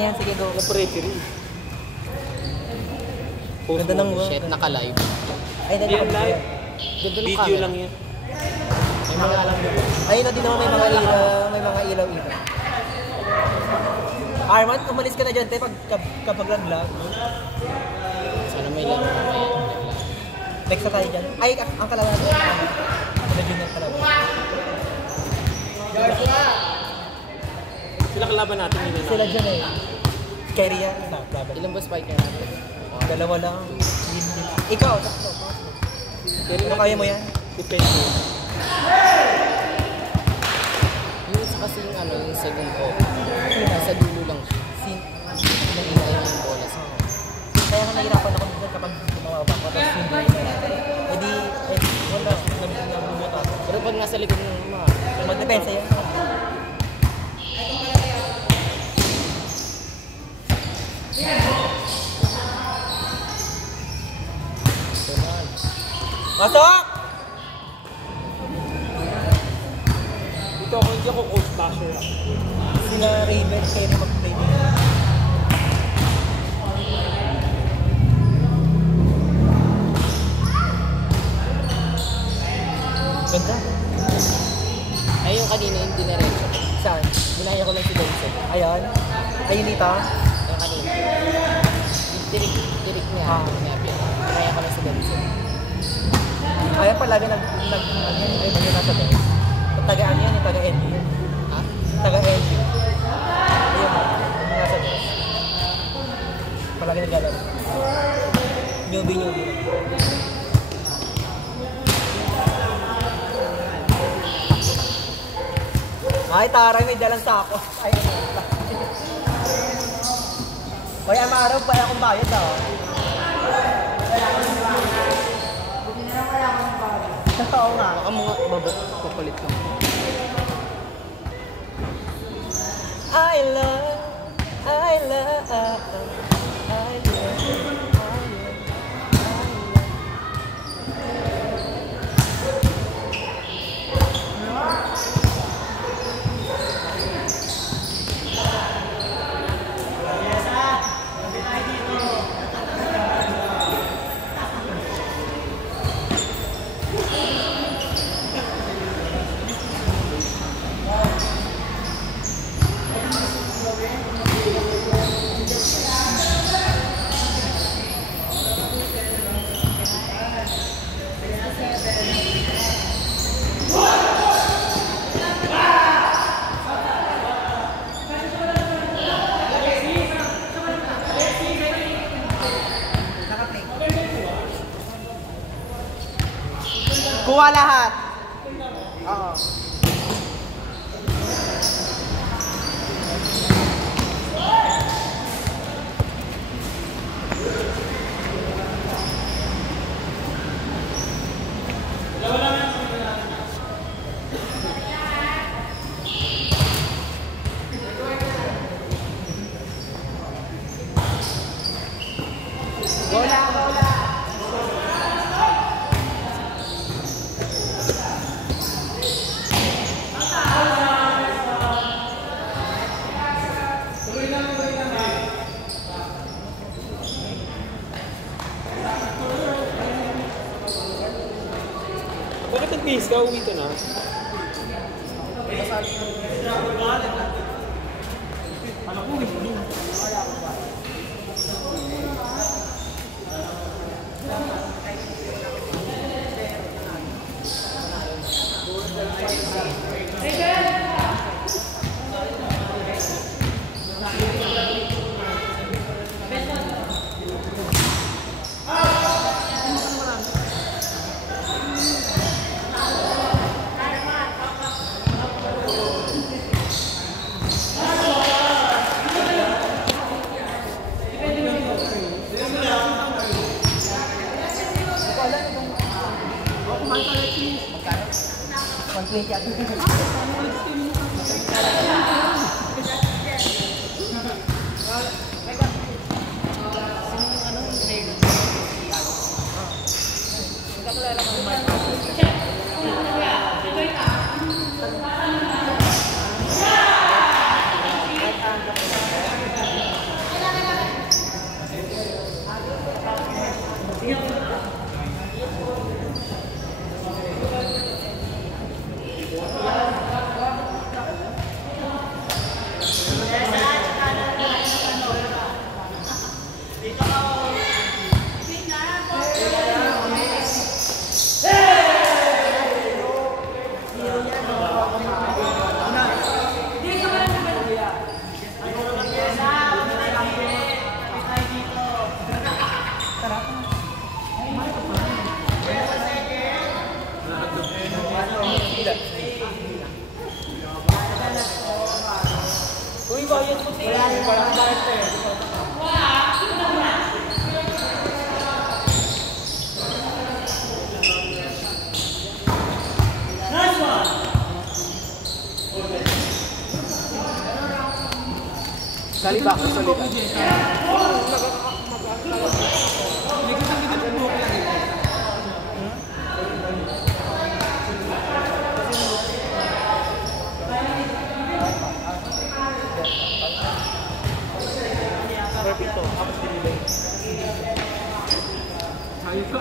Ayan, sige, go. Na-referee. Ganda ng Shit, naka-live. Ay, hindi Yan live. Ganda ng Video camera. lang yan. May mga alam mo. ayun na din naman may mga ilaw. Arman, umalis ka na dyan, te, kapag nag-vlog. Sana may lang mamaya. Next na tayo dyan. Ay, ang kalaban. Medyo na kalaban. Sila kalaban natin yun. Sila dyan eh. Kyria, isa, laban. Ilang ba spiker natin? Dalawa lang. Ikaw, sakto. Ano kaya mo yan? Depende. Yung isa kasi yung ano, yung second ko. Sa dulo lang siya. Nakita yung bola sa akin. Kaya nga nahirapan ako minsan kapag bumababa ko. Tapos hindi wala. Nabumuta ako. Pero pag nasa likod ng mga, Magdepensa yan. Pasok! Dito ako, hindi ako coach basher. Sila Raven, Kerry mag-play din. Ganda. ay yung kanina yung dinaretso. Saan? Binaya ko lang si Benson. Ayan. Ayun dito. Yung kanina. Yung tirik niya. Binaya ko lang si Benson. Ayan palagi ay mga nasa doon. Taga-ano yan, yung taga-NB. Ha? Taga-NB. Ayun, yung nasa doon. Palagi naglalaro. Newbie. Ay, taray, may dalang sako. Ay, Hoy, ang araw, kaya akong bayad ah. Oo nga. Baka mga papalit lang. I love. Kuha lahat. Oo. Bakit nag-base ka? Uwi ka na. Bali ba ako sa likod? Perfecto. Tapos dinilay. Ayun ka.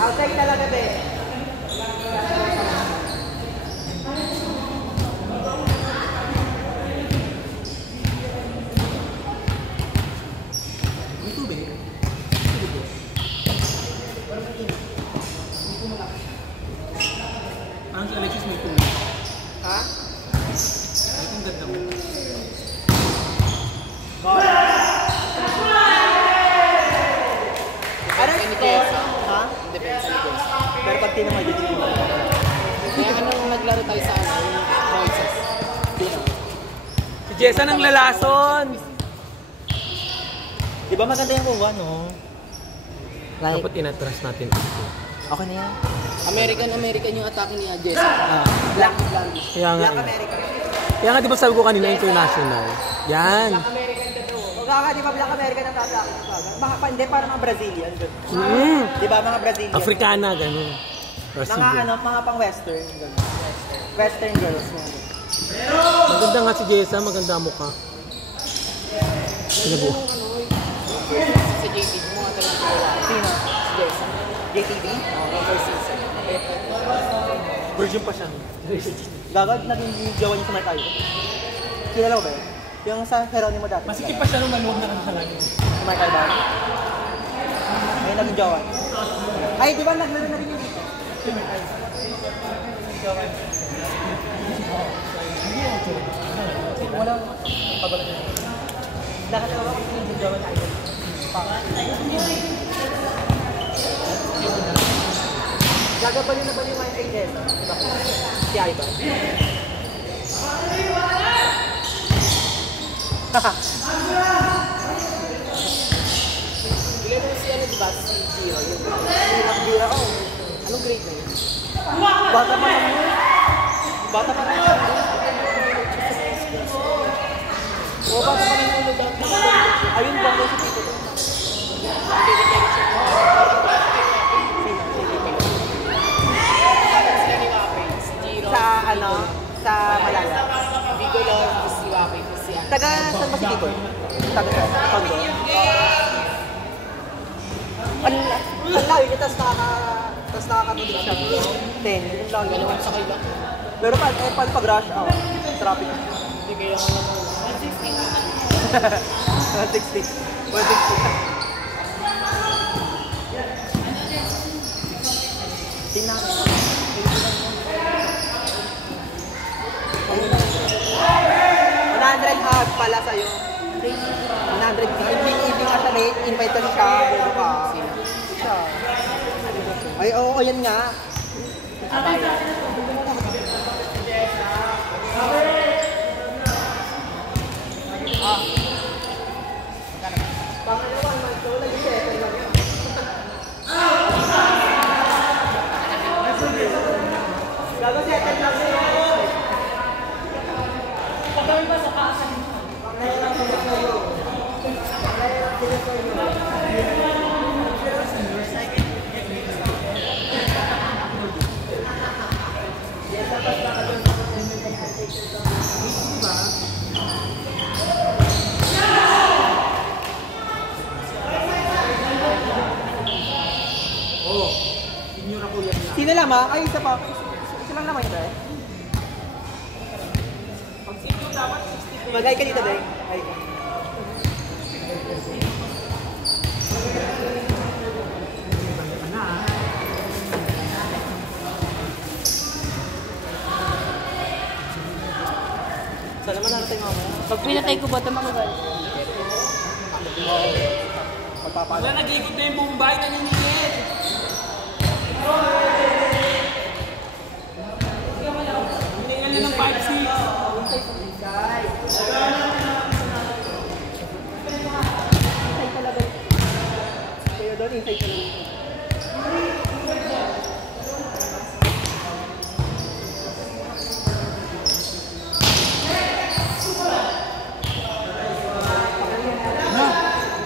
Outside talaga, be. May tubig. Parang si Alexis may tubig. Ha? Ay, ang ganda mo. Ano Ni ito? Jessa. Ha? Depensa ni Jessa. Pero pag tinamay, hindi mo. Kaya anong naglaro tayo sa ano, yung Moises. Si Jessa ng lalason! Di ba maganda yung kuha, no? Like, Dapat inatras natin ito. okay na yan. American yung atake ni Jessa. Black Kaya nga, Black American. kaya nga di ba sabi ko kanina international? Yan! O kaka, di ba Black American ang tatake ng baga? Hindi, para mga Brazilian. Di ba mga Brazilian? Africana, gano'n. Mga ano, mga pang western. Ganun. Western girls. Yan. Maganda nga si Jessa, maganda mukha. Sinabi. Sa JTV mo nga talagang wala. Sino? Si Jessa. JTV? Ng first season. Virgin pa siya. Gagawin naging jowa niya sa Mark Aldo. Kilala mo ba yun? Yung sa Geronimo dati. Masikip pa siya nung maluwag na kami sa lagi. Sa Mark Aldo. Ngayon naging jowa. Ay, di ba naglaro na rin yun dito? Wala. Pabalik na. Nakatawa ko yung jowa na idol. Gagabali na ba yung mga agent? Si Ivan. Ilan mo si ano diba? Si Giro. Yung Bira ko. anong grade na yun? Bata pa lang yun. Bata pa lang yun. O baka pa rin ulo daw. Ayun ba ko si Tito? Sila ni Wapay. Si Giro. Sa ano? Sa Malaya. Vigo lang. Si Wapay. Si ano. Taga saan ba si Tito? Taga saan? Tondo. Ang layo niya, tapos nakakatuloy siya. 10. Yung layo. Dalawang sakay lang. Pero paano pag rush hour? Traffic. Hindi kaya nga lang. 160. 160. Tingnan ko. 100 hug pala sa'yo. 100 hindi nga siya late. Invite ko siya. Bobo ka. Siya. Ay, oo, yan nga. Pangalawa, mag-show lang yung second lang yun. Gago second lang yun. Pagkawin ba sa kaasan? Pangalawa sila sa'yo. Pangalawa sila sa'yo. Yes, dapat baka doon. Sino lang ma? Ay, isa pa. Isa lang naman yun, eh. Mag-ay ka dito, Deng. Ay ka. Sana manarating mamaya. Pag pinatay ko ba ito makagalit? Wala, nag-ikot na yung Bombay, naniningit. Hiningal na ng 5-6. Kaya doon, inside talaga.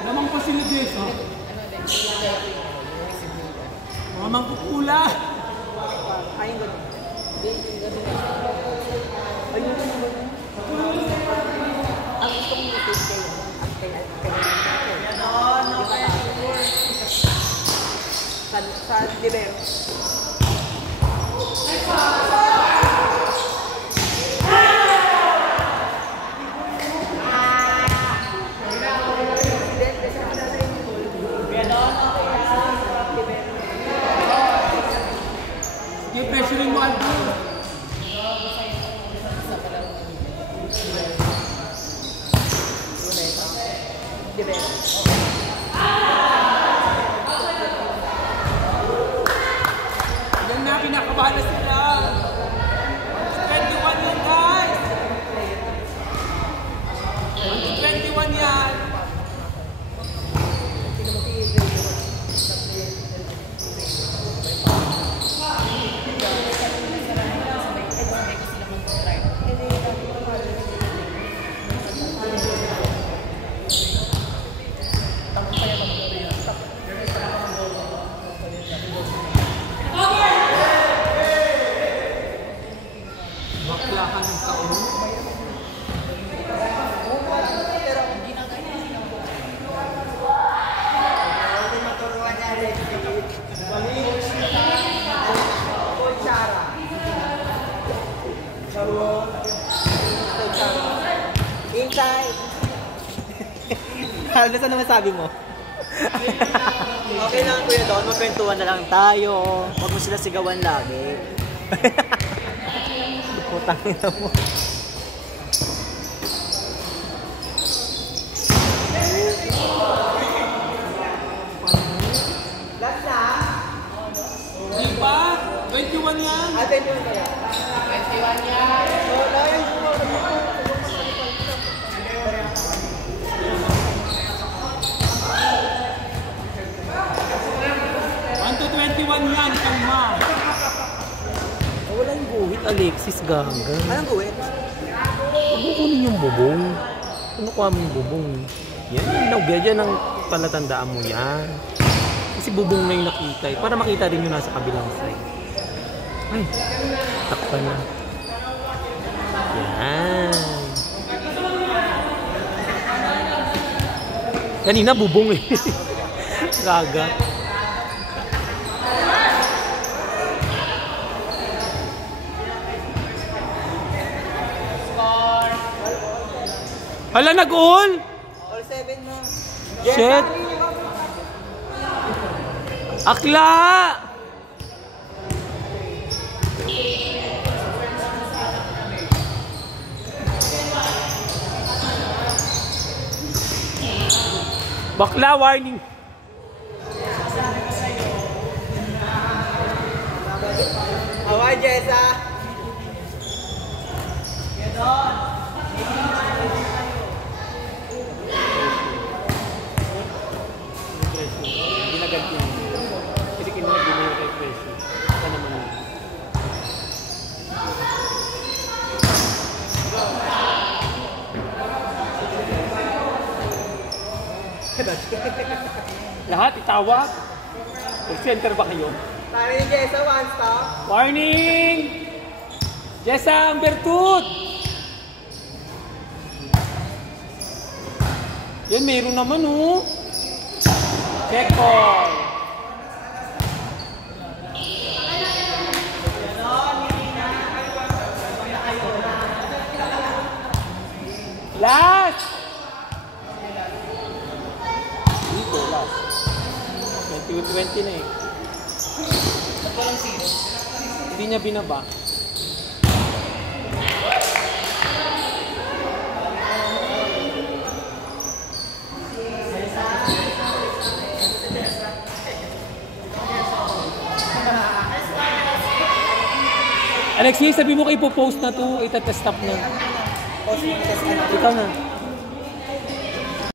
Namang pa sila Jess, ha? Mamang kukula. Ayun doon. Ayun doon. Ang gusto kong i-take kayo. Sa libero. Sige, pressuring mo, Aldo. Libero. Yan na, pinakabahan na sila. 21 yan, guys. 21 yan. Baklahan ng taon. Inside! Ano saan naman sabi mo? Okay lang Kuya Don, magkwentuhan na lang tayo. Huwag mo sila sigawan lagi. Putang ina mo. Last na? Di ba? 21 yan. 21 kaya? 21 yan! Wala yung to 21 yan, kalma. Walang guhit, Alexis Gaga. Anong gawin? Huwag mo kunin yung bubong. Ano ko yung bubong? Yan, yan ang palatandaan mo yan. Kasi bubong na yung nakita eh. Para makita rin yung nasa kabilang side. Ay, takpan na. Yan. Kanina bubong eh. Gaga. Hala, nag-all? All 7 na. Shit. Akla! Bakla, warning. Away, Jessa! Ginagat niya. Kasi kinagad niya yung refresher. Ito naman yun. Lahat itawag. Center ba kayo? Tari ni Jessa, one stop. Warning! Jessa, ang bertut! Yan, meron naman oh. Check ball. Last! Dito, last. 20 na eh. Hindi niya binaba. Alexis, sabi mo kayo po-post na to, itatestop na. Post mo, tapos ano. Ikaw na.